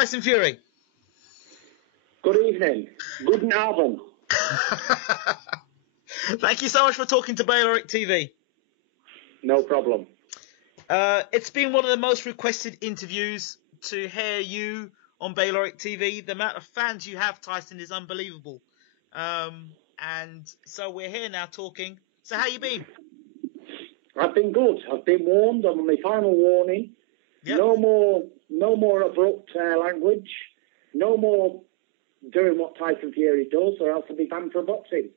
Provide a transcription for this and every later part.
Tyson Fury. Good evening. Guten Abend. Thank you so much for talking to Bayloric TV. No problem. It's been one of the most requested interviews to hear you on Bayloric TV. The amount of fans you have, Tyson, is unbelievable. And so we're here now talking. So how you been? I've been good. I've been warned. I'm on my final warning. Yep. No more abrupt language. No more doing what Tyson Fury does, or else I'll be banned from boxing.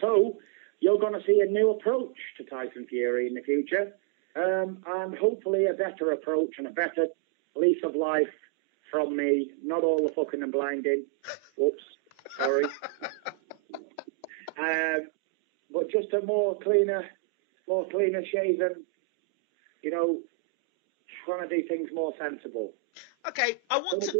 So you're going to see a new approach to Tyson Fury in the future, and hopefully a better approach and a better lease of life from me. Not all the fucking and blinding. Whoops, sorry. But just a more cleaner shaven, trying to do things more sensible. Okay, I want to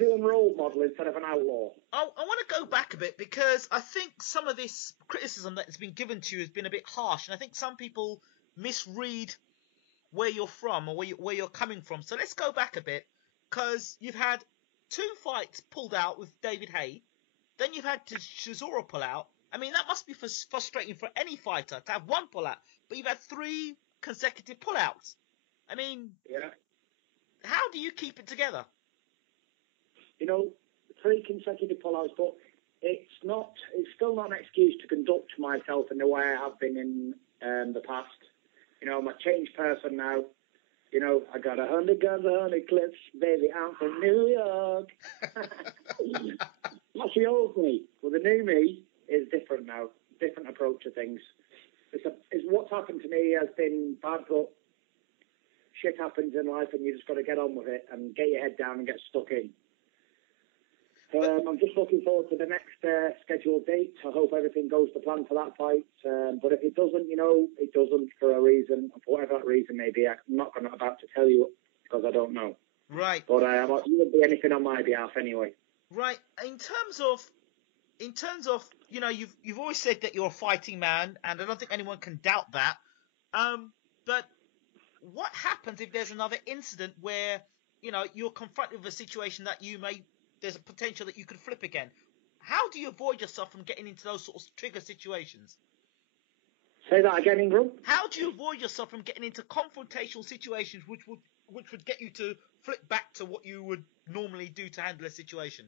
do a role model instead of an outlaw. I want to go back a bit because I think some of this criticism that has been given to you has been a bit harsh, and I think some people misread where you're from or where you're coming from. So let's go back a bit, because you've had 2 fights pulled out with David Haye, then you've had Chisora pull out. I mean, that must be frustrating for any fighter to have 1 pull out, but you've had 3 consecutive pullouts. I mean, yeah. How do you keep it together? 3 consecutive pullouts, but it's still not an excuse to conduct myself in the way I have been in the past. I'm a changed person now. I got 100 guns, 100 clips, baby, I'm from New York. That's the old me. Well, the new me is different now. Different approach to things. It's what's happened to me has been bad, but shit happens in life and you just got to get on with it and get your head down and get stuck in. I'm just looking forward to the next scheduled date. I hope everything goes to plan for that fight. But if it doesn't, it doesn't for a reason. For whatever that reason may be, I'm not about to tell you because I don't know. Right. But it wouldn't be anything on my behalf anyway. Right. In terms of, you've always said that you're a fighting man, and I don't think anyone can doubt that. But what happens if there's another incident where, you're confronted with a situation that there's a potential that you could flip again? How do you avoid yourself from getting into those sort of trigger situations? Say that again, Ingram. How do you avoid yourself from getting into confrontational situations which would get you to flip back to what you would normally do to handle a situation?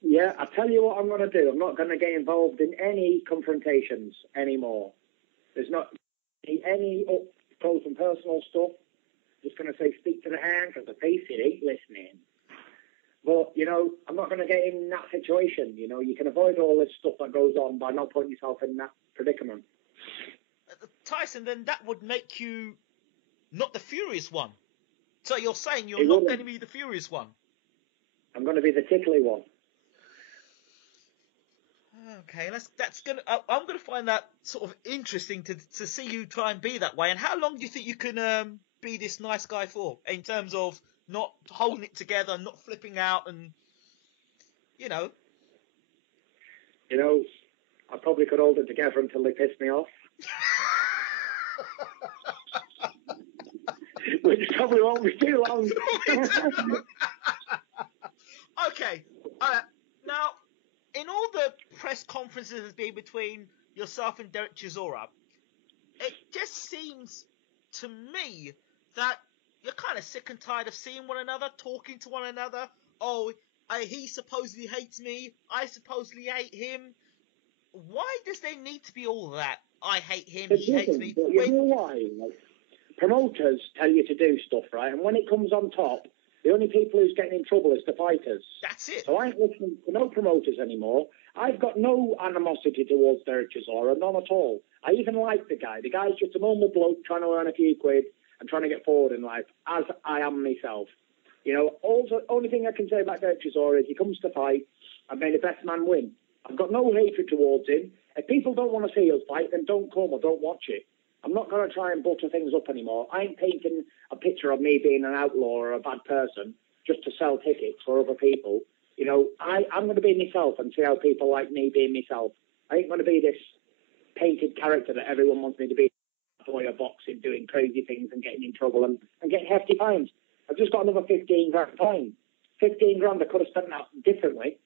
Yeah, I'll tell you what I'm going to do. I'm not going to get involved in any confrontations anymore. There's not any up close and personal stuff. Just going to say speak to the hand because the face it ain't listening. But, I'm not going to get in that situation. You can avoid all this stuff that goes on by not putting yourself in that predicament. Tyson, then that would make you not the furious one. So you're saying you're not going to be the furious one? I'm going to be the tickly one. Okay, I'm going to find that sort of interesting to see you try and be that way. And how long do you think you can be this nice guy for, in terms of not holding it together, not flipping out, and I probably could hold it together until they piss me off. Which probably won't be too long. Okay, now, in all the press conferences there's been between yourself and Derek Chisora, it just seems to me that you're kind of sick and tired of seeing one another, talking to one another. Oh, he supposedly hates me. I supposedly hate him. Why does there need to be all that? I hate him, he hates me. You know why? Promoters tell you to do stuff, right? And when it comes on top, the only people who's getting in trouble is the fighters. That's it. So I ain't listening to no promoters anymore. I've got no animosity towards Derek Chisora, none at all. I even like the guy. The guy's just a normal bloke trying to earn a few quid and trying to get forward in life, as I am myself. Only thing I can say about Derek Chisora is he comes to fight and may the best man win. I've got no hatred towards him. If people don't want to see us fight, then don't come or don't watch it. I'm not going to try and butter things up anymore. I ain't painting a picture of me being an outlaw or a bad person just to sell tickets for other people. I'm going to be myself and see how people like me being myself. I ain't going to be this painted character that everyone wants me to be. Boy of boxing, doing crazy things and getting in trouble and getting hefty fines. I've just got another 15 grand fine. 15 grand, I could have spent that differently.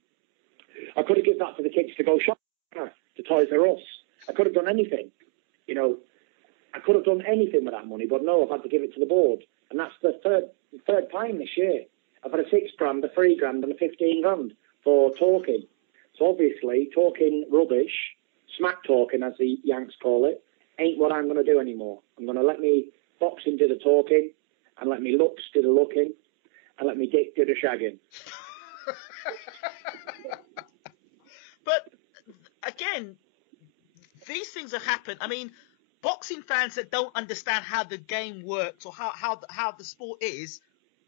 I could have given that to the kids to go shopping, to Toys R Us. I could have done anything. You know, I could have done anything with that money, but no, I've had to give it to the board. And that's the third time this year. I've had a 6 grand, a 3 grand, and a 15 grand for talking. So obviously, talking rubbish, smack talking, as the Yanks call it, ain't what I'm going to do anymore. I'm going to let me boxing do the talking, and let me looks do the looking, and let me dick do the shagging. But again, these things have happened. I mean, boxing fans that don't understand how the game works or how the sport is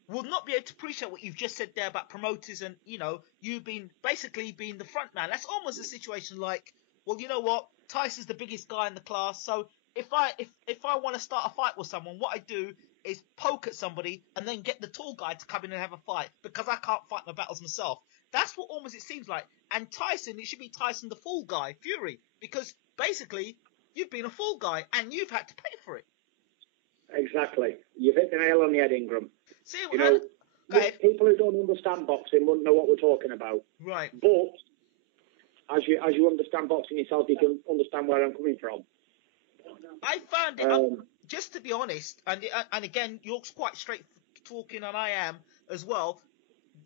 will not be able to appreciate what you've just said there about promoters and, you know, you being the front man. That's almost a situation like, well, you know what? Tyson's the biggest guy in the class, so if I want to start a fight with someone, what I do is poke at somebody and then get the tall guy to come in and have a fight because I can't fight my battles myself. That's what almost it seems like. And Tyson, it should be Tyson the fool guy, Fury, because basically you've been a fool guy and you've had to pay for it. Exactly. You've hit the nail on the head, Ingram. See, you know, people who don't understand boxing wouldn't know what we're talking about. Right. But as you understand boxing yourself, you can understand where I'm coming from. I found it, just to be honest, and again, you're quite straight talking, and I am as well.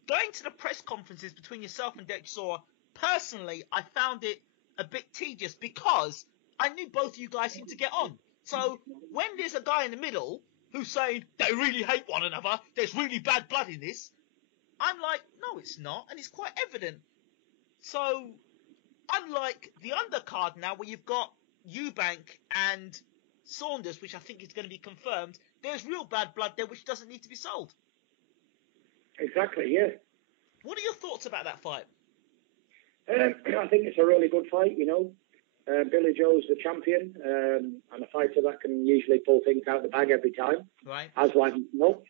Going to the press conferences between yourself and Derek Chisora, personally, I found it a bit tedious because I knew both of you guys seemed to get on. So when there's a guy in the middle who's saying they really hate one another, there's really bad blood in this, I'm like, no, it's not, and it's quite evident. So unlike the undercard now, where you've got Eubank and Saunders, which I think is going to be confirmed, there's real bad blood there which doesn't need to be sold. Exactly, yeah. What are your thoughts about that fight? I think it's a really good fight, you know. Billy Joe's the champion, and a fighter that can usually pull things out of the bag every time. Right. As like enough.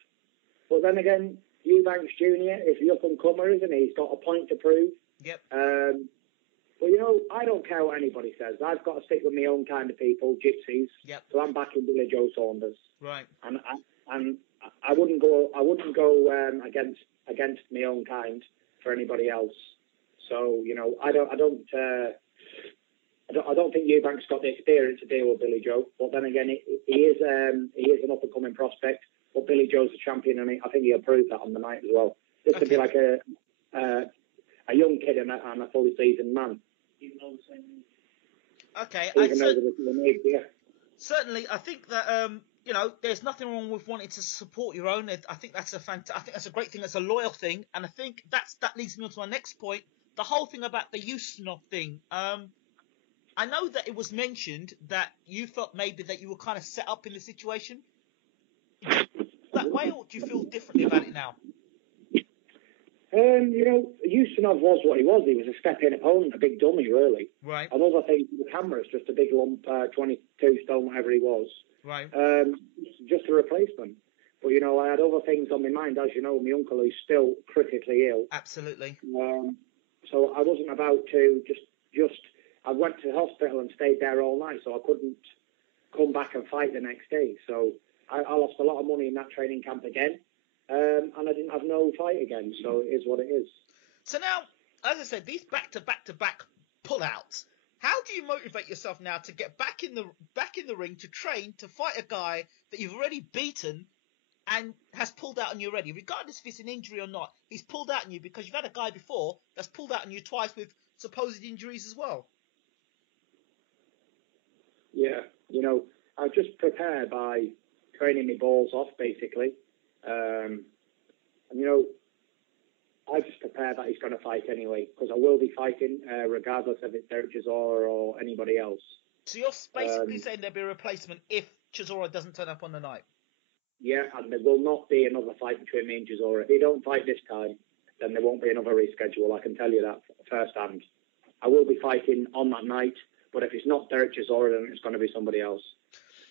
But then again, Eubanks Jr. is the up-and-comer, isn't he? He's got a point to prove. Yep. Well, you know, I don't care what anybody says. I've got to stick with my own kind of people, gypsies. Yep. So I'm backing Billy Joe Saunders. Right. And I wouldn't go against my own kind for anybody else. So you know, I don't think Eubanks got the experience to deal with Billy Joe. But then again, he is an up and coming prospect. But Billy Joe's the champion, and I think he'll prove that on the night as well. This could be like a young kid and a fully seasoned man. Okay. Certainly, I think that you know, there's nothing wrong with wanting to support your own. I think that's I think that's a great thing. That's a loyal thing, and I think that leads me on to my next point. The whole thing about the Ustinov thing. I know that it was mentioned that you felt maybe that you were kind of set up in the situation. That way, or do you feel differently about it now? You know, Ustinov was what he was. He was a step-in opponent, a big dummy, really. Right. And other things, the camera's just a big lump, 22 stone, whatever he was. Right. Just a replacement. But, you know, I had other things on my mind. As you know, my uncle, who's still critically ill. Absolutely. So I wasn't about to just... I went to the hospital and stayed there all night, so I couldn't come back and fight the next day. So I lost a lot of money in that training camp again. And I didn't have no fight again, so it is what it is. So now, as I said, these back-to-back pullouts. How do you motivate yourself now to get back in the ring to train to fight a guy that you've already beaten and has pulled out on you already, regardless if it's an injury or not? He's pulled out on you because you've had a guy before that's pulled out on you twice with supposed injuries as well. Yeah, you know, I just prepare by training my balls off, basically. And, you know, I just prepare that he's going to fight anyway, because I will be fighting, regardless if it's Derek Chisora or anybody else. So you're basically saying there'll be a replacement if Chisora doesn't turn up on the night? Yeah, and there will not be another fight between me and Chisora. If he don't fight this time, then there won't be another reschedule. I can tell you that firsthand. I will be fighting on that night, but if it's not Derek Chisora, then it's going to be somebody else.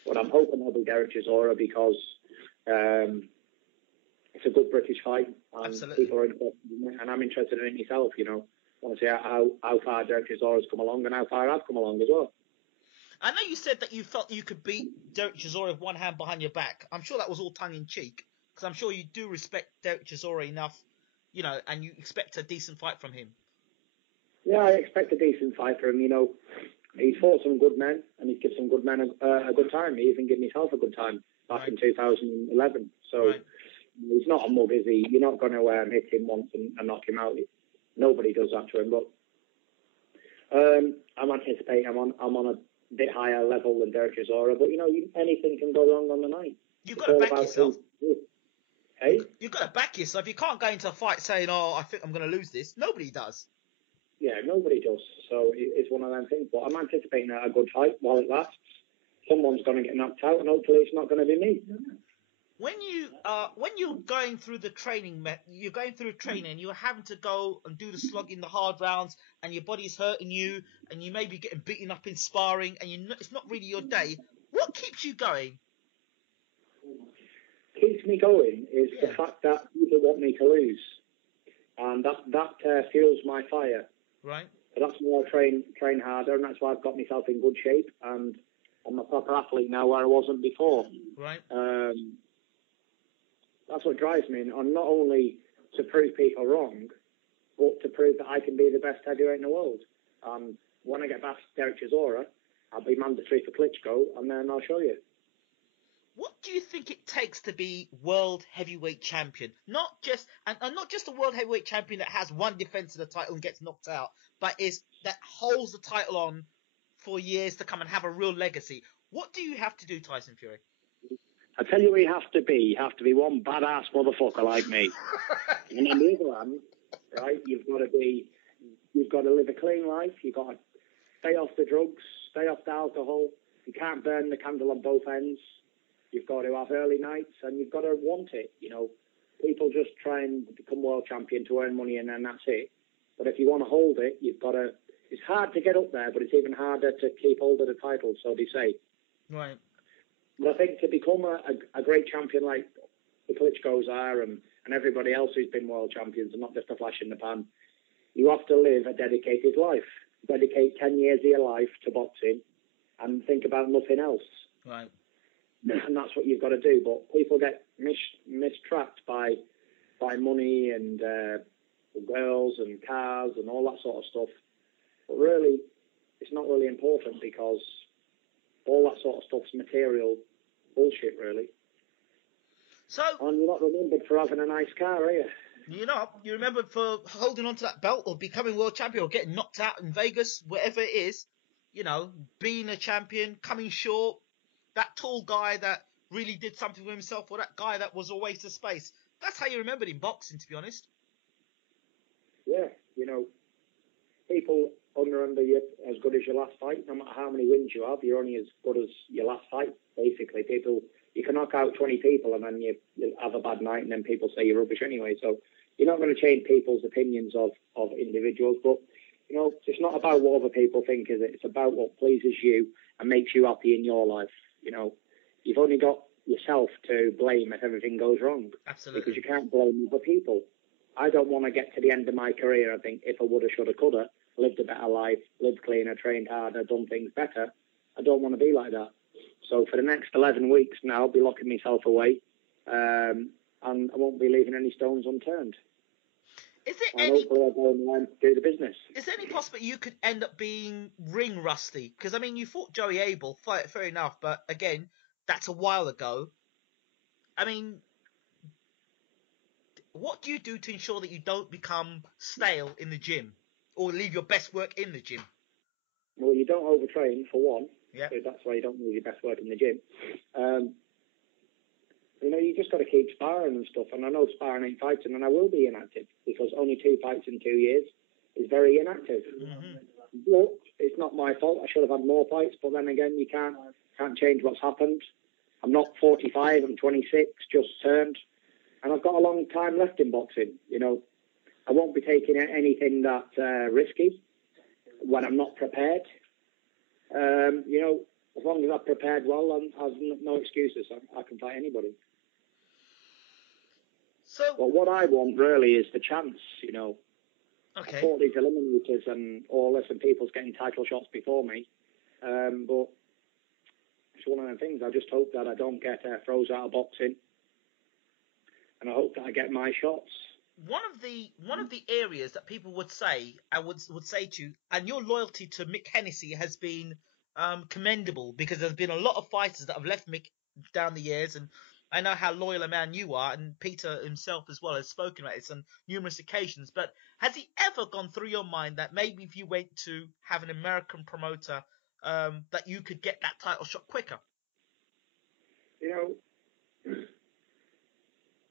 But I'm hoping it'll be Derek Chisora because it's a good British fight, and absolutely, people are interested in it, and I'm interested in it myself, you know. I want to see how far Derek Chisora's come along and how far I've come along as well. I know you said that you felt you could beat Derek Chisora with one hand behind your back. I'm sure that was all tongue-in-cheek, because I'm sure you do respect Derek Chisora enough, and you expect a decent fight from him. Yeah, I expect a decent fight from him. He's fought some good men, and he's given some good men a good time. He even gave himself a good time back in 2011. So he's not a mug, is he? You're not going to hit him once and knock him out. Nobody does that to him. But I'm anticipating I'm on a bit higher level than Derek Chisora. But, anything can go wrong on the night. You've got to back yourself. Hey? You've got to back yourself. You can't go into a fight saying, I think I'm going to lose this. Nobody does. Yeah, nobody does. So it's one of them things. But I'm anticipating a good fight while it lasts. Someone's going to get knocked out, and hopefully it's not going to be me. When you're going through the training, you're going through training, and you're having to go and do the slugging, the hard rounds, and your body's hurting you, and you may be getting beaten up in sparring, and it's not really your day. What keeps you going? Keeps me going is the fact that people want me to lose, and that fuels my fire. Right. So that's why I train harder, and that's why I've got myself in good shape, and I'm a proper athlete now where I wasn't before. Right. That's what drives me, and not only to prove people wrong, but to prove that I can be the best heavyweight in the world. When I get back to Derek Chisora, I'll be mandatory for Klitschko, and then I'll show you. What do you think it takes to be world heavyweight champion? Not just a world heavyweight champion that has one defense of the title and gets knocked out, but that holds the title on for years to come and have a real legacy. What do you have to do, Tyson Fury? I tell you what you have to be. You have to be one badass motherfucker like me. And on the other hand, right, you've got to live a clean life. You've got to stay off the drugs, stay off the alcohol. You can't burn the candle on both ends. You've got to have early nights, and you've got to want it. People just try and become world champion to earn money, and then that's it. But if you want to hold it, you've got to. It's hard to get up there, but it's even harder to keep hold of the title. So they say. Right. But I think to become a great champion like the Klitschko's are, and everybody else who's been world champions, and not just a flash in the pan, you have to live a dedicated life. Dedicate 10 years of your life to boxing, and think about nothing else. Right. And that's what you've got to do. But people get mistracked by money and girls and cars and all that sort of stuff. But really, it's not really important, because all that sort of stuff's material bullshit, really. So, and you're not remembered for having a nice car, are you? You're not. You're remembered for holding on to that belt or becoming world champion or getting knocked out in Vegas, whatever it is. Being a champion, coming short. That tall guy that really did something for himself, or that guy that was a waste of space. That's how you remembered in boxing, to be honest. Yeah, people remember you as good as your last fight. No matter how many wins you have, you're only as good as your last fight, basically. You can knock out 20 people and then you have a bad night, and then people say you're rubbish anyway. So you're not going to change people's opinions of individuals. But, it's not about what other people think, is it? It's about what pleases you and makes you happy in your life. You've only got yourself to blame if everything goes wrong. Absolutely. Because you can't blame other people. I don't want to get to the end of my career and think, if I woulda, shoulda, coulda, lived a better life, lived cleaner, trained harder, done things better. I don't want to be like that. So for the next 11 weeks now, I'll be locking myself away, and I won't be leaving any stones unturned. Hopefully I'll go and do the business. Is there any possibility you could end up being ring rusty? Because, you fought Joey Abel, fair enough, but again, that's a while ago. What do you do to ensure that you don't become stale in the gym or leave your best work in the gym? Well, you don't overtrain, for one. Yeah. So that's why you don't leave your best work in the gym. You just got to keep sparring and stuff. And I know sparring ain't fighting, and I will be inactive, because only 2 fights in 2 years is very inactive. Mm-hmm. But it's not my fault. I should have had more fights. But then again, you can't change what's happened. I'm not 45. I'm 26, just turned. And I've got a long time left in boxing. I won't be taking anything that's risky when I'm not prepared. As long as I've prepared well, I've no excuses. I can fight anybody. But what I want really is the chance. Okay. I fought these eliminators and all this, and people's getting title shots before me. But it's one of them things. I just hope that I don't get froze out of boxing. And I hope that I get my shots. one of the areas that people would say would say to you, and your loyalty to Mick Hennessy has been commendable, because there's been a lot of fighters that have left Mick down the years, and I know how loyal a man you are, and Peter himself as well has spoken about this on numerous occasions. But has it ever gone through your mind that maybe if you went to have an American promoter, that you could get that title shot quicker?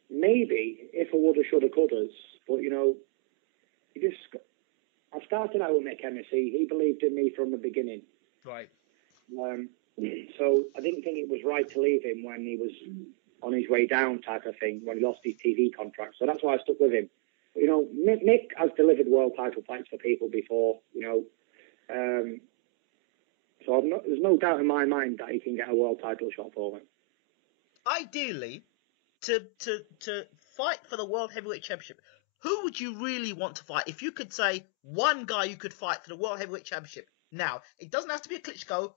Maybe if I woulda, shoulda, couldas, but I started out with Mick Hennessy. He believed in me from the beginning. Right. So I didn't think it was right to leave him when he was on his way down, type of thing, when he lost his TV contract. So that's why I stuck with him. But, Mick has delivered world title fights for people before. So there's no doubt in my mind that he can get a world title shot for me. Ideally, to fight for the World Heavyweight Championship, who would you really want to fight? If you could say one guy you could fight for the World Heavyweight Championship, now, it doesn't have to be a Klitschko,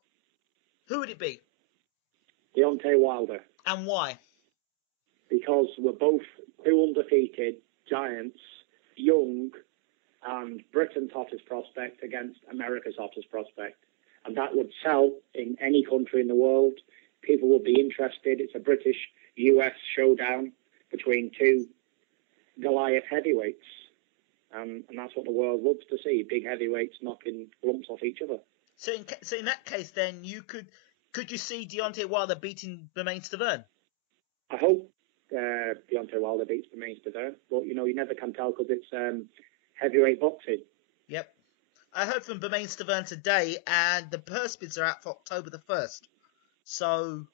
who would it be? Deontay Wilder. And why? Because we're both two undefeated giants, young, and Britain's hottest prospect against America's hottest prospect. And that would sell in any country in the world. People would be interested. It's a British-US showdown between two Goliath heavyweights. And that's what the world loves to see, big heavyweights knocking lumps off each other. So in that case, then, could you see Deontay Wilder beating Bermane Stiverne? I hope Deontay Wilder beats Bermane Stiverne, but, you never can tell because it's heavyweight boxing. Yep. I heard from Bermane Stiverne today, and the purse bids are out for October the 1st. So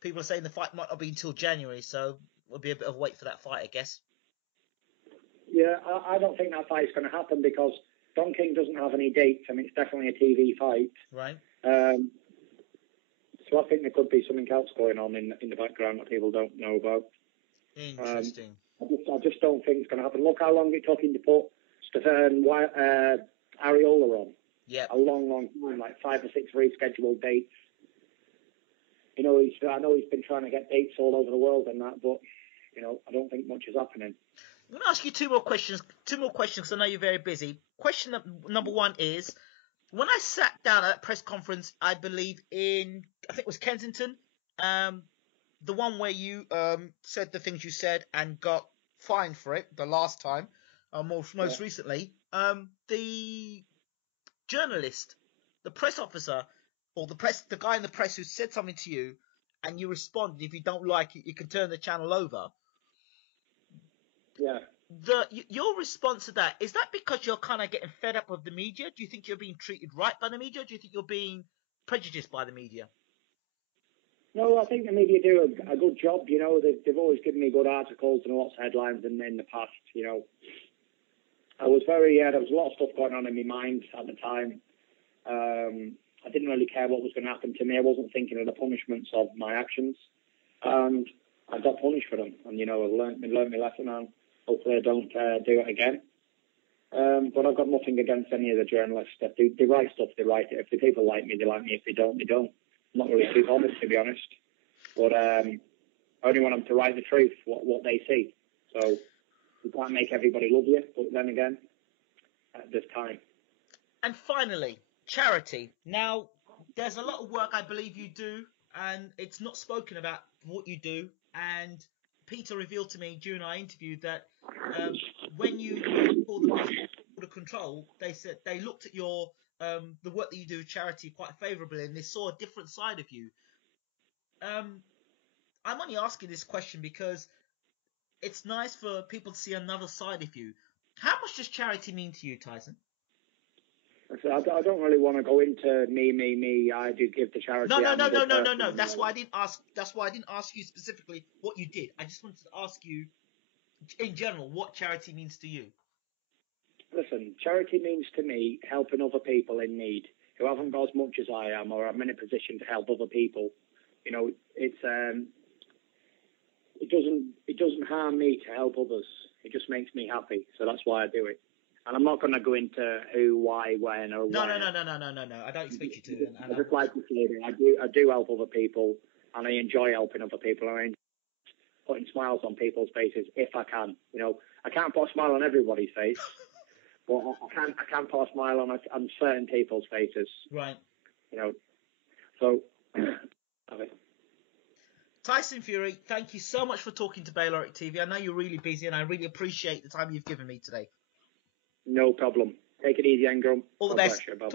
people are saying the fight might not be until January, so it'll be a bit of wait for that fight, I guess. Yeah, I don't think that fight's going to happen because Don King doesn't have any dates, and it's definitely a TV fight. Right. So I think there could be something else going on in the background that people don't know about. Interesting. I just don't think it's going to happen. Look how long it took him to put Stiverne Ariola on. Yeah. A long, long time, like 5 or 6 rescheduled dates. I know he's been trying to get dates all over the world and that, but I don't think much is happening. I'm going to ask you two more questions because I know you're very busy. Question number one is, when I sat down at that press conference, I believe I think it was Kensington, the one where you said the things you said and got fined for it the last time, most recently, the journalist, the press officer, or the guy in the press who said something to you, and you responded, if you don't like it, you can turn the channel over. Yeah. Your response to that, is that because you're kind of getting fed up with the media? Do you think you're being treated right by the media? Or do you think you're being prejudiced by the media? No, I think the media do a good job. They've always given me good articles and lots of headlines in the past. I was there was a lot of stuff going on in my mind at the time. I didn't really care what was going to happen to me. I wasn't thinking of the punishments of my actions. And I got punished for them. And, I learned my lesson, and hopefully I don't do it again. But I've got nothing against any of the journalists. If they write stuff, they write it. If the people like me, they like me. If they don't, they don't. I'm not really too honest, to be honest. But I only want them to write the truth, what they see. So you can't make everybody love you, but then again, at this time. And finally, charity. Now, there's a lot of work I believe you do, and it's not spoken about what you do. And Peter revealed to me during our interview that when you called the police to control, they said they looked at your the work that you do with charity quite favourably, and they saw a different side of you. I'm only asking this question because it's nice for people to see another side of you. How much does charity mean to you, Tyson? I don't really want to go into me. I do give to charity. No. That's why I didn't ask. That's why I didn't ask you specifically what you did. I just wanted to ask you, in general, what charity means to you. Listen, charity means to me helping other people in need who haven't got as much as I am, or I'm in a position to help other people. It doesn't harm me to help others. It just makes me happy. So that's why I do it. And I'm not going to go into who, why, when, or no, where. No. I don't expect you to. I just like to say that I do help other people, and I enjoy helping other people. And putting smiles on people's faces if I can. You know, I can't put a smile on everybody's face, but I can put a smile on certain people's faces. Right. You know, so. I mean, Tyson Fury, thank you so much for talking to Bayloric TV. I know you're really busy, and I really appreciate the time you've given me today. No problem. Take it easy, Ingram. All the best. Bye-bye.